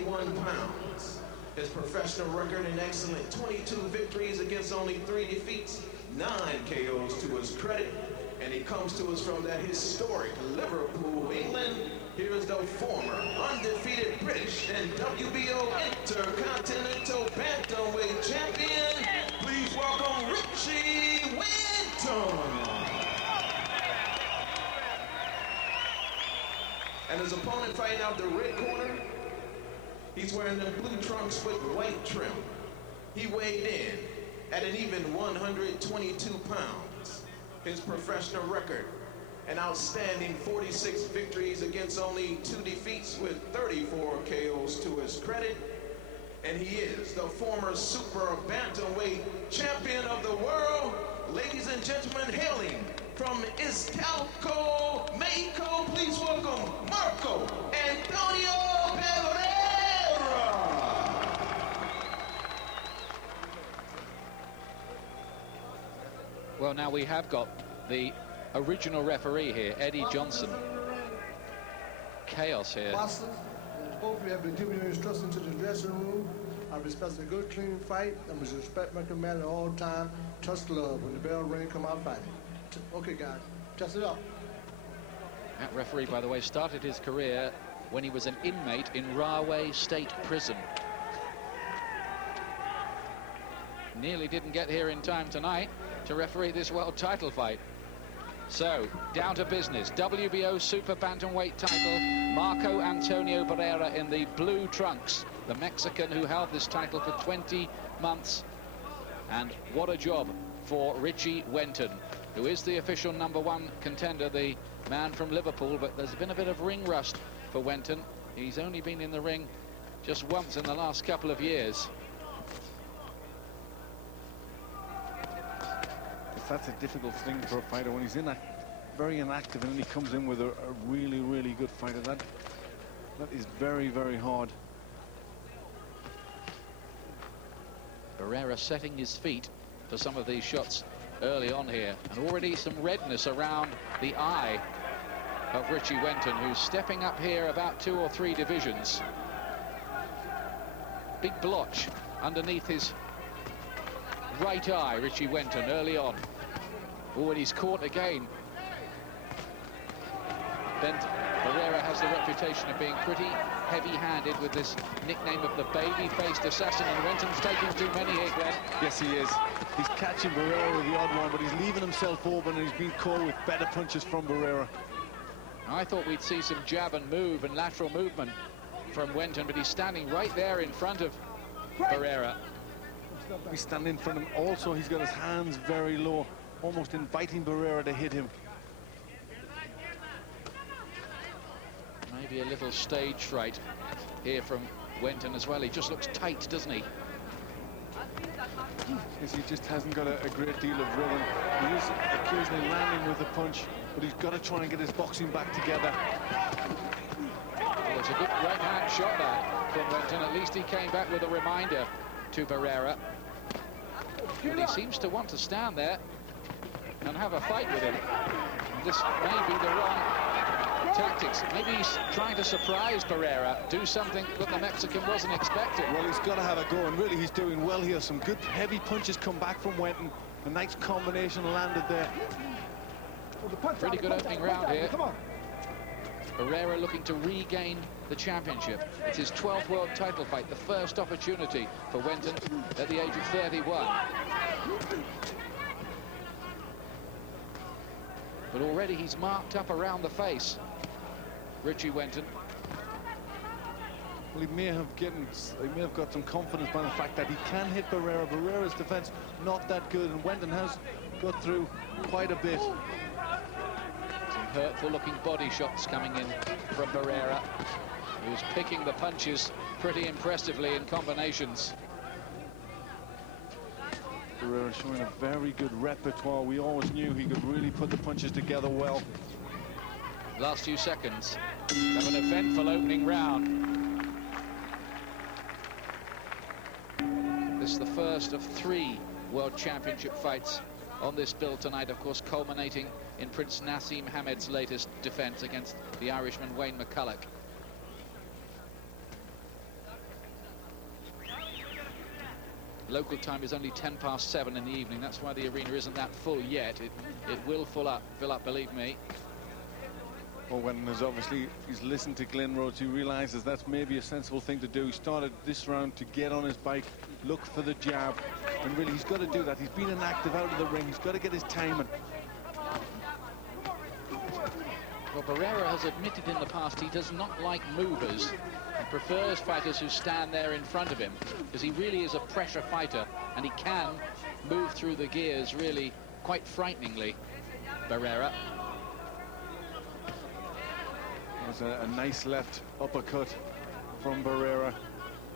121 pounds. His professional record an excellent 22 victories against only 3 defeats, 9 KOs to his credit, and he comes to us from that historic Liverpool, England. Here's the former undefeated British and WBO Intercontinental Bantamweight champion. Please welcome Richie Wenton. And his opponent fighting out the red corner, he's wearing the blue trunks with white trim. He weighed in at an even 122 pounds. His professional record, an outstanding 46 victories against only 2 defeats with 34 KOs to his credit. And he is the former super bantamweight champion of the world. Ladies and gentlemen, hailing from Iztacalco, Mexico, please welcome Antonio Barrera. Well, now we have got the original referee here, Eddie Johnson. Chaos here. Boston, both of you have been giving your instructions to the dressing room. I respect a good, clean fight. I must respect my commander all the time. Touch love when the bell ring, come out fighting. Okay, guys, test it up. That referee, by the way, started his career when he was an inmate in Rahway State Prison. Nearly didn't get here in time tonight to referee this world title fight. So, down to business. WBO Super Bantamweight title, Marco Antonio Barrera in the blue trunks, the Mexican who held this title for 20 months. And what a job for Richie Wenton, who is the official #1 contender, the man from Liverpool, but there's been a bit of ring rust for Wenton. He's only been in the ring just once in the last couple of years. That's a difficult thing for a fighter when he's very inactive, and then he comes in with a really, really good fighter. That is very, very hard. Barrera setting his feet for some of these shots early on here, and already some redness around the eye of Richie Wenton, who's stepping up here about 2 or 3 divisions. Big blotch underneath his right eye, Richie Wenton, early on. Oh, and he's caught again. Barrera has the reputation of being pretty heavy-handed with this nickname of the baby-faced assassin, and Wenton's taking too many here, Glenn. Yes, he is. He's catching Barrera with the odd one, but he's leaving himself open, and he's being caught with better punches from Barrera. I thought we'd see some jab and move and lateral movement from Wenton, but he's standing right there in front of Barrera. He's standing in front of him. Also, he's got his hands very low, almost inviting Barrera to hit him. Maybe a little stage fright here from Wenton as well. He just looks tight, doesn't he? Yes, he just hasn't got a great deal of rhythm. He is occasionally landing with a punch, but he's got to try and get his boxing back together. Well, it's a good right-hand shot there from Wenton. At least he came back with a reminder to Barrera. But he seems to want to stand there and have a fight with him. And this may be the wrong tactics. Maybe he's trying to surprise Barrera, do something that the Mexican wasn't expecting. Well, he's got to have a go, and really he's doing well here. Some good heavy punches come back from Wenton. A nice combination landed there. Pretty good opening round here. Barrera looking to regain the championship. It's his 12th world title fight, the first opportunity for Wenton at the age of 31. But already he's marked up around the face, Richie Wenton. Well, he may have got some confidence by the fact that he can hit Barrera. Barrera's defense not that good, and Wenton has got through quite a bit. Some hurtful-looking body shots coming in from Barrera, who's picking the punches pretty impressively in combinations. Barrera showing a very good repertoire. We always knew he could really put the punches together well. Last few seconds of an eventful opening round. This is the first of 3 World Championship fights on this bill tonight, of course, culminating in Prince Naseem Hamed's latest defense against the Irishman Wayne McCullough. Local time is only 7:10 in the evening. That's why the arena isn't that full yet. It will fill up, believe me. Well, when he's listened to Glenn Rhodes, he realizes that's maybe a sensible thing to do. He started this round to get on his bike, look for the jab, and really he's got to do that. He's been inactive out of the ring. He's got to get his timing. Well, Barrera has admitted in the past he does not like movers. He prefers fighters who stand there in front of him, because he really is a pressure fighter, and he can move through the gears really quite frighteningly, Barrera. That was a nice left uppercut from Barrera.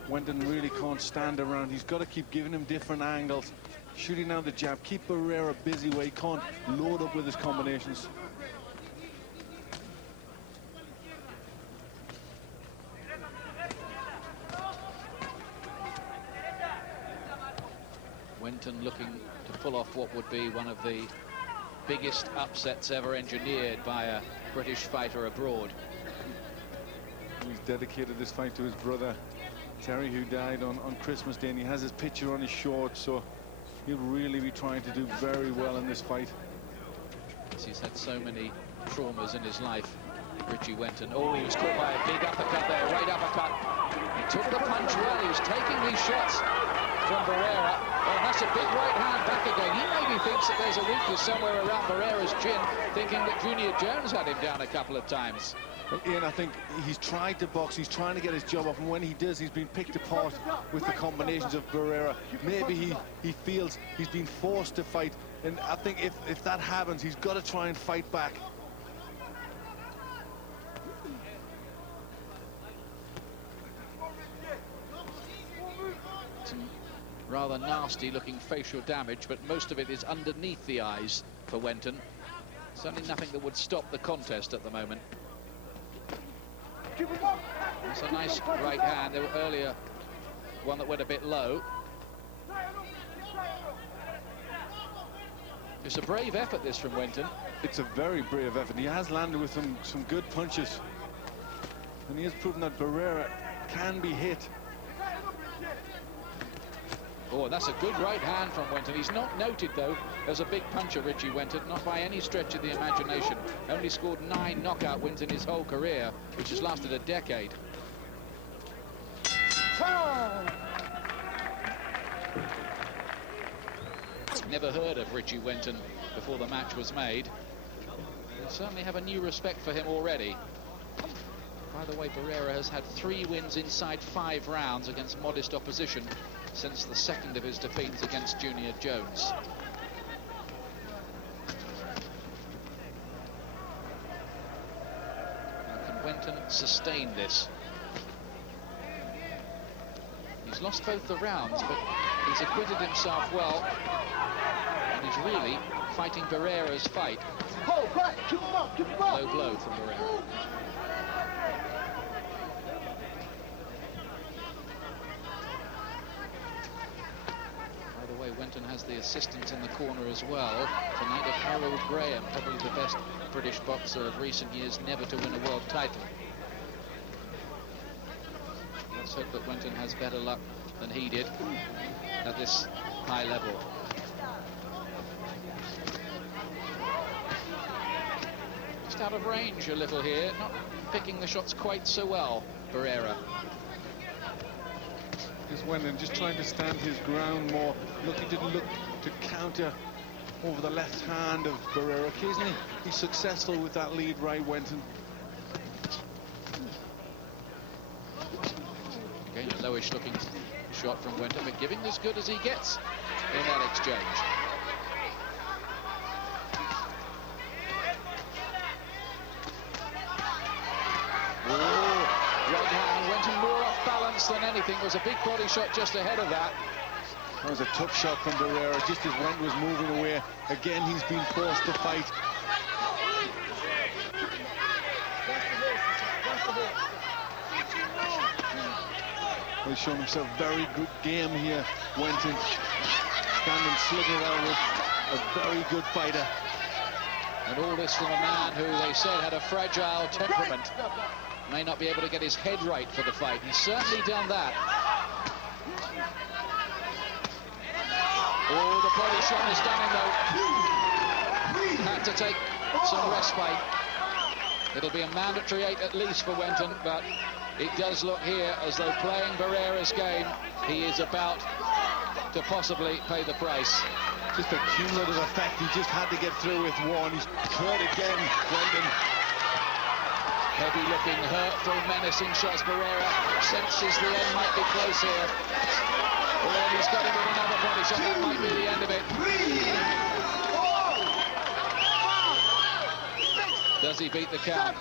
Wenton really can't stand around. He's got to keep giving him different angles, shooting out the jab, keep Barrera busy where he can't load up with his combinations. Wenton looking to pull off what would be one of the biggest upsets ever engineered by a British fighter abroad. He's dedicated this fight to his brother Terry, who died on Christmas Day, and he has his picture on his shorts, so he'll really be trying to do very well in this fight. He's had so many traumas in his life, Richie Wenton. Oh, he was caught by a big uppercut there, right uppercut. He took the punch well. He was taking these shots from Barrera. Oh, that's a big right hand back again. He maybe thinks that there's a weakness somewhere around Barrera's chin, thinking that Junior Jones had him down a couple of times. Well, Ian, I think he's tried to box, he's trying to get his job off, and when he does, he's been picked apart with the combinations of Barrera. Maybe he feels he's been forced to fight, and I think if that happens, he's got to try and fight back. Some rather nasty looking facial damage, but most of it is underneath the eyes for Wenton. Certainly nothing that would stop the contest at the moment. It's a nice right hand. There were earlier one that went a bit low. It's a brave effort, this, from Wenton. It's a very brave effort. He has landed with some good punches, and he has proven that Barrera can be hit. Oh, that's a good right hand from Wenton. He's not noted, though, as a big puncher, Richie Wenton, not by any stretch of the imagination. Only scored 9 knockout wins in his whole career, which has lasted a decade. Never heard of Richie Wenton before the match was made. I certainly have a new respect for him already. By the way, Barrera has had 3 wins inside 5 rounds against modest opposition since the second of his defeats against Junior Jones. Now, can Wenton sustain this? He's lost both the rounds, but he's acquitted himself well, and he's really fighting Barrera's fight. Low blow from Barrera. Wenton has the assistance in the corner as well tonight of Harold Graham, probably the best British boxer of recent years never to win a world title. Let's hope that Wenton has better luck than he did at this high level. Just out of range a little here, not picking the shots quite so well, Barrera. Just Wenton just trying to stand his ground more. Look, he didn't look to counter over the left hand of Barrera. Occasionally he's successful with that lead right, Wenton. Again, a lowish looking shot from Wenton, but giving as good as he gets in that exchange. Than anything. Was a big body shot just ahead of that. That was a tough shot from Barrera, just as Wenton was moving away. Again, he's been forced to fight. He's shown himself very good game here, Wenton. Standing slitting around with a very good fighter. And all this from a man who they said had a fragile temperament. May not be able to get his head right for the fight. He's certainly done that. Oh, the body shot is done him, though. Had to take some respite. It'll be a mandatory 8 at least for Wenton, but it does look here as though playing Barrera's game, he is about to possibly pay the price. Just a cumulative effect. He just had to get through with one. He's hurt again, Wenton. Heavy-looking, hurtful, menacing shots. Barrera senses the end might be close here. Oh, he's got him with another body shot. That might be the end of it. Does he beat the count?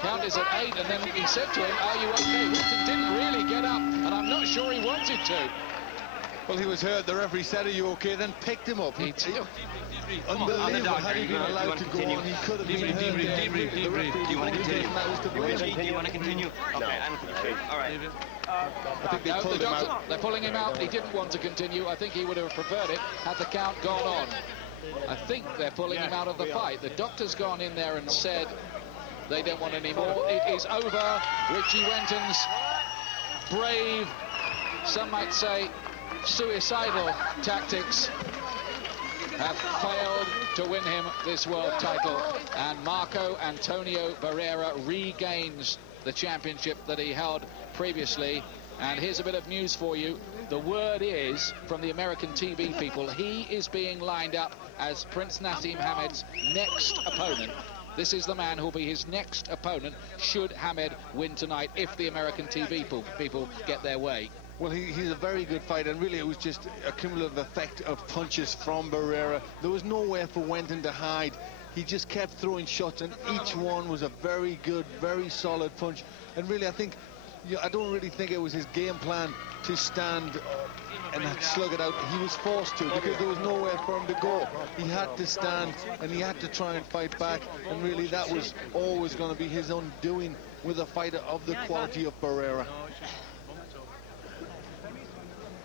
Count is at 8, and then he said to him, "Are you okay?" Wenton didn't really get up, and I'm not sure he wanted to. Well, he was hurt. The referee said, "Are you okay?" Then picked him up. Unbelievable. Had he been allowed to go on, he could have been hurt. Do you want to continue? Richie, do you want to continue? Okay, I don't think you should. All right. I think they pulled him out. They're pulling him out. He didn't want to continue. I think he would have preferred it had the count gone on. I think they're pulling him out of the fight. The doctor's gone in there and said they don't want any more. It is over. Richie Wenton's brave, some might say suicidal tactics have failed to win him this world title, and Marco Antonio Barrera regains the championship that he held previously. And here's a bit of news for you. The word is from the American TV people, he is being lined up as Prince Naseem Hamed's next opponent. This is the man who'll be his next opponent should Hamed win tonight, if the American TV people get their way. Well, he's a very good fighter, and really it was just a cumulative effect of punches from Barrera. There was nowhere for Wenton to hide. He just kept throwing shots, and each one was a very good, very solid punch. And really, I think, I don't really think it was his game plan to stand and slug it out. He was forced to, because there was nowhere for him to go. He had to stand, and he had to try and fight back, and really that was always going to be his undoing with a fighter of the quality of Barrera.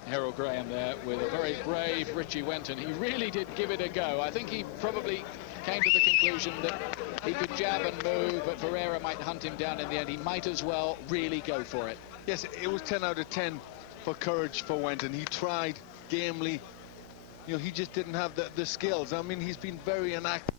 Harold Graham there with a very brave Richie Wenton. He really did give it a go. I think he probably came to the conclusion that he could jab and move, but Barrera might hunt him down in the end. He might as well really go for it. Yes, it was 10 out of 10 for courage for Wenton. He tried gamely. You know, he just didn't have the skills. I mean, he's been very inactive.